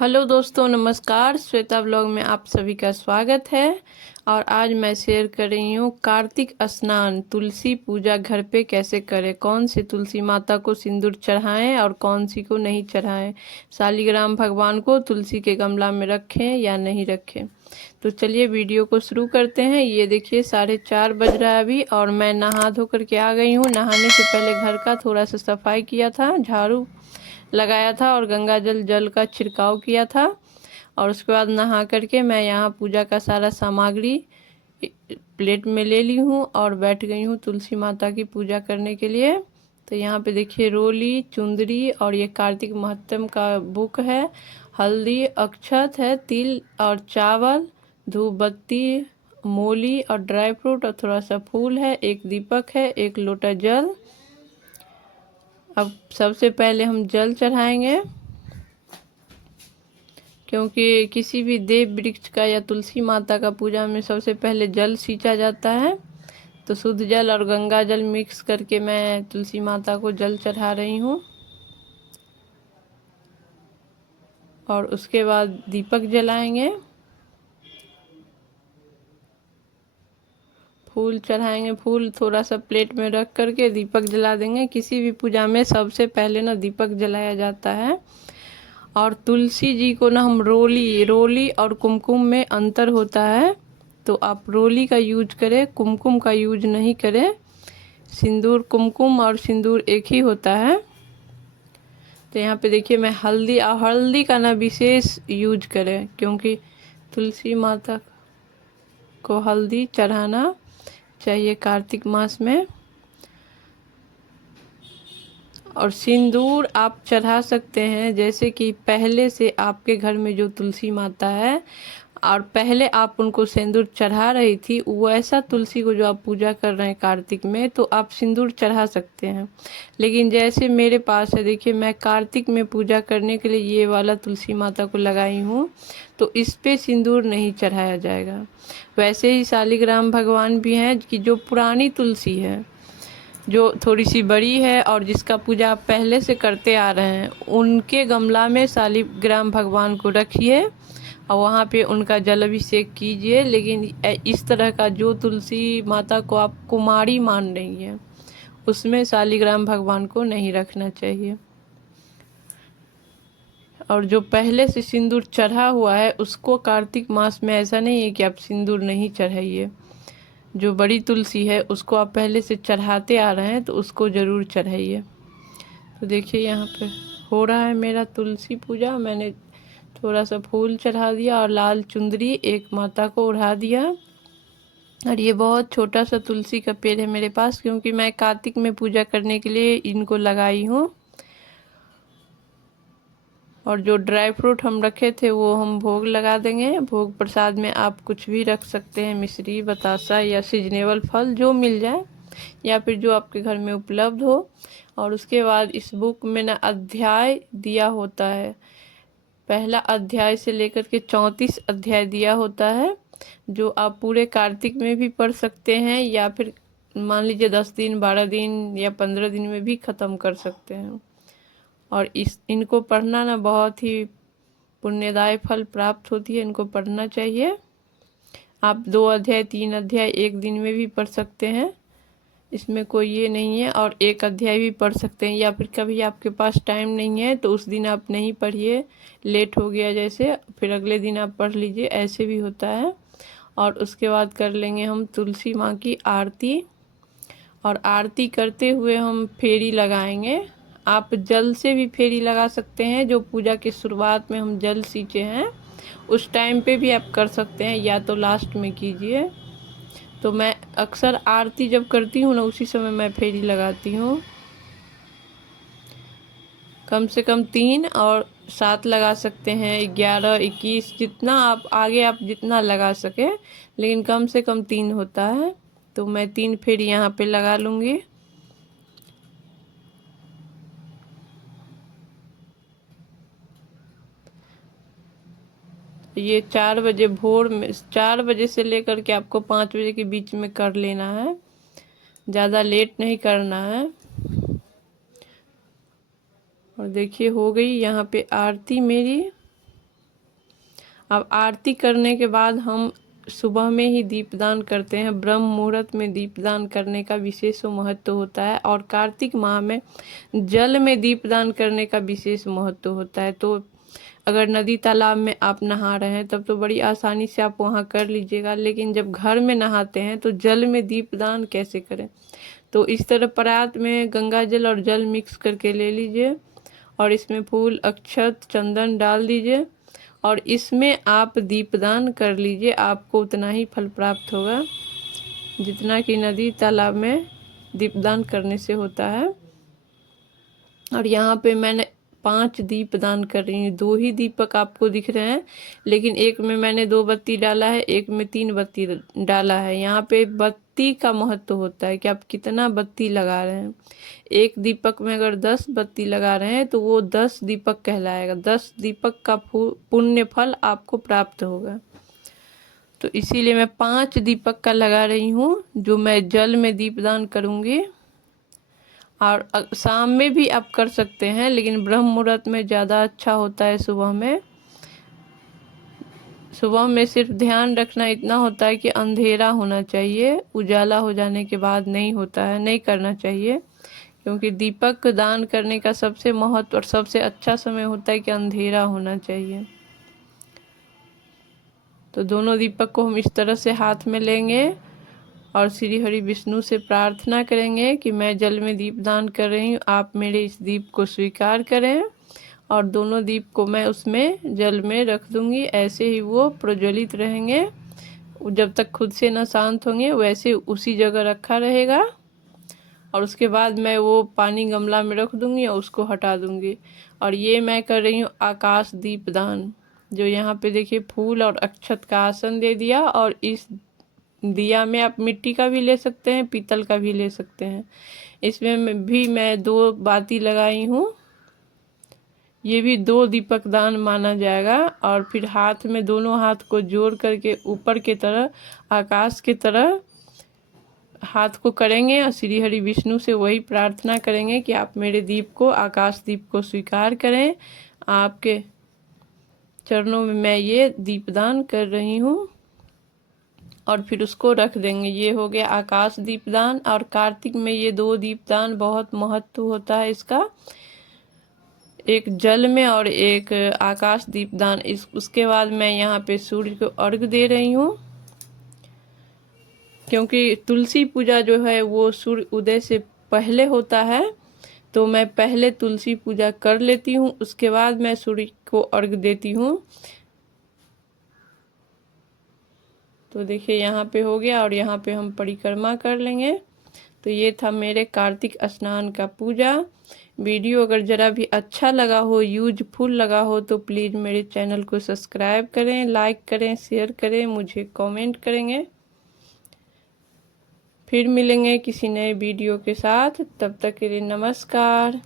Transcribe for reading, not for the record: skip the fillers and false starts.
Hello दोस्तों, नमस्कार। Shweta blog में आप सभी का स्वागत है। और आज मैं शेयर कर रही हूँ कार्तिक स्नान तुलसी पूजा घर पे कैसे करें, कौन सी तुलसी माता को सिंदूर चढ़ाएं और कौन सी को नहीं चढ़ाएं, शालिग्राम भगवान को तुलसी के गमला में रखें या नहीं रखें। तो चलिए वीडियो को शुरू करते हैं। ये देखिए 4:30 बज रहा है अभी और मैं नहा धो करके आ गई हूँ। नहाने से पहले घर का थोड़ा सा सफाई किया था, झाड़ू लगाया था और गंगा जल का छिड़काव किया था। और उसके बाद नहा करके मैं यहाँ पूजा का सारा सामग्री प्लेट में ले ली हूँ और बैठ गई हूँ तुलसी माता की पूजा करने के लिए। तो यहाँ पे देखिए रोली, चुंदरी और ये कार्तिक महत्तम का बुक है, हल्दी, अक्षत है, तिल और चावल, धूप बत्ती, मूली और ड्राई फ्रूट और थोड़ा सा फूल है, एक दीपक है, एक लोटा जल। अब सबसे पहले हम जल चढ़ाएंगे, क्योंकि किसी भी देव वृक्ष का या तुलसी माता का पूजा में सबसे पहले जल सींचा जाता है। तो शुद्ध जल और गंगा जल मिक्स करके मैं तुलसी माता को जल चढ़ा रही हूँ। और उसके बाद दीपक जलाएंगे, फूल चढ़ाएंगे। फूल थोड़ा सा प्लेट में रख करके दीपक जला देंगे। किसी भी पूजा में सबसे पहले ना दीपक जलाया जाता है। और तुलसी जी को ना हम रोली और कुमकुम में अंतर होता है, तो आप रोली का यूज करें, कुमकुम का यूज नहीं करें। सिंदूर, कुमकुम और सिंदूर एक ही होता है। तो यहाँ पे देखिए मैं हल्दी का ना विशेष यूज करें, क्योंकि तुलसी माता को हल्दी चढ़ाना चाहिए कार्तिक मास में। और सिंदूर आप चढ़ा सकते हैं, जैसे कि पहले से आपके घर में जो तुलसी माता है और पहले आप उनको सिंदूर चढ़ा रही थी, वैसा तुलसी को जो आप पूजा कर रहे हैं कार्तिक में, तो आप सिंदूर चढ़ा सकते हैं। लेकिन जैसे मेरे पास है, देखिए मैं कार्तिक में पूजा करने के लिए ये वाला तुलसी माता को लगाई हूँ, तो इस पे सिंदूर नहीं चढ़ाया जाएगा। वैसे ही शालिग्राम भगवान भी हैं कि जो पुरानी तुलसी है, जो थोड़ी सी बड़ी है और जिसका पूजा आप पहले से करते आ रहे हैं, उनके गमला में शालिग्राम भगवान को रखिए और वहाँ पे उनका जल अभिषेक कीजिए। लेकिन इस तरह का जो तुलसी माता को आप कुमारी मान रही हैं, उसमें शालिग्राम भगवान को नहीं रखना चाहिए। और जो पहले से सिंदूर चढ़ा हुआ है, उसको कार्तिक मास में ऐसा नहीं है कि आप सिंदूर नहीं चढ़ाइए। जो बड़ी तुलसी है उसको आप पहले से चढ़ाते आ रहे हैं, तो उसको ज़रूर चढ़ाइए। तो देखिए यहाँ पे हो रहा है मेरा तुलसी पूजा। मैंने थोड़ा सा फूल चढ़ा दिया और लाल चुंदरी एक माता को ओढ़ा दिया। और ये बहुत छोटा सा तुलसी का पेड़ है मेरे पास, क्योंकि मैं कार्तिक में पूजा करने के लिए इनको लगाई हूँ। और जो ड्राई फ्रूट हम रखे थे वो हम भोग लगा देंगे। भोग प्रसाद में आप कुछ भी रख सकते हैं, मिश्री, बतासा या सीजनेबल फल जो मिल जाए या फिर जो आपके घर में उपलब्ध हो। और उसके बाद इस बुक में ना अध्याय दिया होता है, पहला अध्याय से लेकर के 34 अध्याय दिया होता है, जो आप पूरे कार्तिक में भी पढ़ सकते हैं या फिर मान लीजिए 10 दिन, 12 दिन या 15 दिन में भी ख़त्म कर सकते हैं। और इनको पढ़ना ना बहुत ही पुण्यदायी फल प्राप्त होती है, इनको पढ़ना चाहिए। आप 2 अध्याय, 3 अध्याय एक दिन में भी पढ़ सकते हैं, इसमें कोई ये नहीं है। और एक अध्याय भी पढ़ सकते हैं, या फिर कभी आपके पास टाइम नहीं है तो उस दिन आप नहीं पढ़िए, लेट हो गया जैसे, फिर अगले दिन आप पढ़ लीजिए, ऐसे भी होता है। और उसके बाद कर लेंगे हम तुलसी माँ की आरती। और आरती करते हुए हम फेरी लगाएंगे। आप जल से भी फेरी लगा सकते हैं, जो पूजा की शुरुआत में हम जल सींचे हैं उस टाइम पे भी आप कर सकते हैं, या तो लास्ट में कीजिए। तो मैं अक्सर आरती जब करती हूँ ना, उसी समय मैं फेरी लगाती हूँ। कम से कम 3 और 7 लगा सकते हैं, 11, 21, जितना आप आगे आप जितना लगा सके, लेकिन कम से कम 3 होता है। तो मैं 3 फेरी यहाँ पे लगा लूँगी। ये 4 बजे भोर में, 4 बजे से लेकर के आपको 5 बजे के बीच में कर लेना है, ज़्यादा लेट नहीं करना है। और देखिए हो गई यहाँ पे आरती मेरी। अब आरती करने के बाद हम सुबह में ही दीपदान करते हैं। ब्रह्म मुहूर्त में दीपदान करने का विशेष महत्व होता है और कार्तिक माह में जल में दीपदान करने का विशेष महत्व होता है। तो अगर नदी तालाब में आप नहा रहे हैं तब तो बड़ी आसानी से आप वहाँ कर लीजिएगा, लेकिन जब घर में नहाते हैं तो जल में दीपदान कैसे करें। तो इस तरह परात में गंगा जल और जल मिक्स करके ले लीजिए और इसमें फूल, अक्षत, चंदन डाल दीजिए और इसमें आप दीपदान कर लीजिए। आपको उतना ही फल प्राप्त होगा जितना कि नदी तालाब में दीपदान करने से होता है। और यहाँ पे मैंने 5 दीपदान कर रही हूँ। 2 ही दीपक आपको दिख रहे हैं, लेकिन एक में मैंने 2 बत्ती डाला है, एक में 3 बत्ती डाला है। यहाँ पे बत्ती का महत्व होता है कि आप कितना बत्ती लगा रहे हैं। एक दीपक में अगर 10 बत्ती लगा रहे हैं तो वो 10 दीपक कहलाएगा। 10 दीपक का पुण्य फल आपको प्राप्त होगा। तो इसीलिए मैं 5 दीपक का लगा रही हूँ, जो मैं जल में दीपदान करूँगी। और शाम में भी आप कर सकते हैं, लेकिन ब्रह्म मुहूर्त में ज़्यादा अच्छा होता है। सुबह में सिर्फ ध्यान रखना इतना होता है कि अंधेरा होना चाहिए, उजाला हो जाने के बाद नहीं होता है, नहीं करना चाहिए। क्योंकि दीपक दान करने का सबसे महत्व और सबसे अच्छा समय होता है कि अंधेरा होना चाहिए। तो दोनों दीपक को हम इस तरह से हाथ में लेंगे और श्री हरि विष्णु से प्रार्थना करेंगे कि मैं जल में दीपदान कर रही हूँ, आप मेरे इस दीप को स्वीकार करें। और दोनों दीप को मैं उसमें जल में रख दूंगी। ऐसे ही वो प्रज्वलित रहेंगे जब तक खुद से न शांत होंगे, वैसे उसी जगह रखा रहेगा। और उसके बाद मैं वो पानी गमला में रख दूंगी और उसको हटा दूंगी। और ये मैं कर रही हूँ आकाश दीपदान। जो यहाँ पे देखिए फूल और अक्षत का आसन दे दिया, और इस दिया में आप मिट्टी का भी ले सकते हैं, पीतल का भी ले सकते हैं। इसमें भी मैं 2 बाती लगाई हूँ। ये भी 2 दीपक दान माना जाएगा। और फिर हाथ में दोनों हाथ को जोड़ करके ऊपर की तरह, आकाश की तरह हाथ को करेंगे और श्री हरि विष्णु से वही प्रार्थना करेंगे कि आप मेरे दीप को, आकाश दीप को स्वीकार करें। आपके चरणों में मैं ये दीपदान कर रही हूँ। और फिर उसको रख देंगे। ये हो गया आकाश दीपदान। और कार्तिक में ये 2 दीपदान बहुत महत्व होता है इसका, एक जल में और एक आकाश दीपदान। उसके बाद मैं यहाँ पे सूर्य को अर्घ दे रही हूँ, क्योंकि तुलसी पूजा जो है वो सूर्य उदय से पहले होता है। तो मैं पहले तुलसी पूजा कर लेती हूँ, उसके बाद मैं सूर्य को अर्घ देती हूँ। तो देखिए यहाँ पे हो गया और यहाँ पे हम परिक्रमा कर लेंगे। तो ये था मेरे कार्तिक स्नान का पूजा। वीडियो अगर ज़रा भी अच्छा लगा हो, यूजफुल लगा हो, तो प्लीज़ मेरे चैनल को सब्सक्राइब करें, लाइक करें, शेयर करें, मुझे कमेंट करेंगे। फिर मिलेंगे किसी नए वीडियो के साथ, तब तक के लिए नमस्कार।